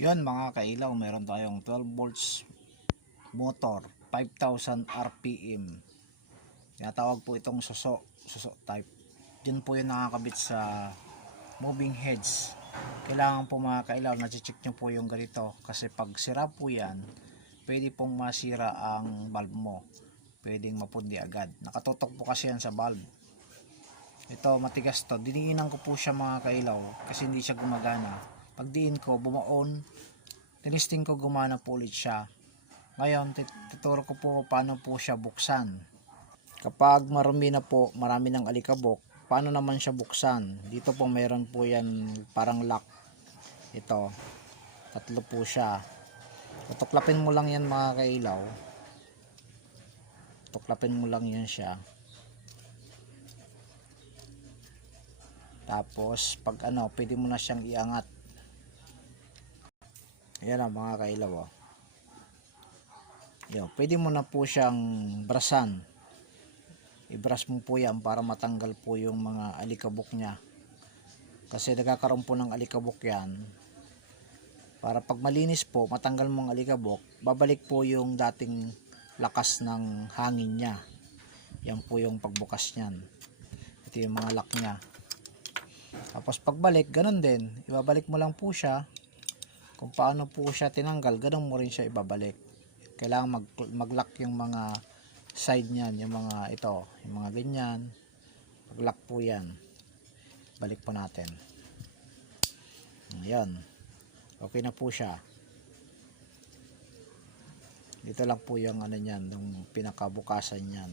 Yun mga kailaw, meron tayong 12 volts motor, 5,000 RPM. Tinatawag po itong suso type. Yun po yung nakakabit sa moving heads. Kailangan po mga kailaw, na-check nyo po yung ganito. Kasi pag sira po yan, pwede pong masira ang valve mo. Pwedeng mapundi agad. Nakatutok po kasi yan sa valve. Ito matigas to. Diniinan ko po siya mga kailaw kasi hindi siya gumagana. Pag diin ko, bumaon. Tinisting ko, gumana po ulit siya. Ngayon, tuturo ko po paano po siya buksan. Kapag marumi na po, marami ng alikabok, paano naman siya buksan? Dito po mayroon po yan parang lock. Ito, tatlo po siya. Tutuklapin mo lang yan mga kailaw. Tuklapin mo lang yan siya. Tapos, pag pwede mo na siyang iangat. Ayan ang mga kailaw. Yo, pwede mo na po siyang brasan. I-brush mo po yan para matanggal po yung mga alikabok niya. Kasi nagkakaroon po ng alikabok yan. Para pag malinis po, matanggal mo ang alikabok, babalik po yung dating lakas ng hangin niya. Yan po yung pagbukas niyan. Ito yung mga lock niya. Tapos pagbalik, ganun din. Ibabalik mo lang po siya. Kung paano po siya tinanggal, ganun mo rin siya ibabalik. Kailangan mag-lock yung mga side niyan, yung mga ito, yung mga ganyan. Mag-lock po yan. Balik po natin. Ayan. Okay na po siya. Dito lang po yung niyan, yung pinakabukasan niyan.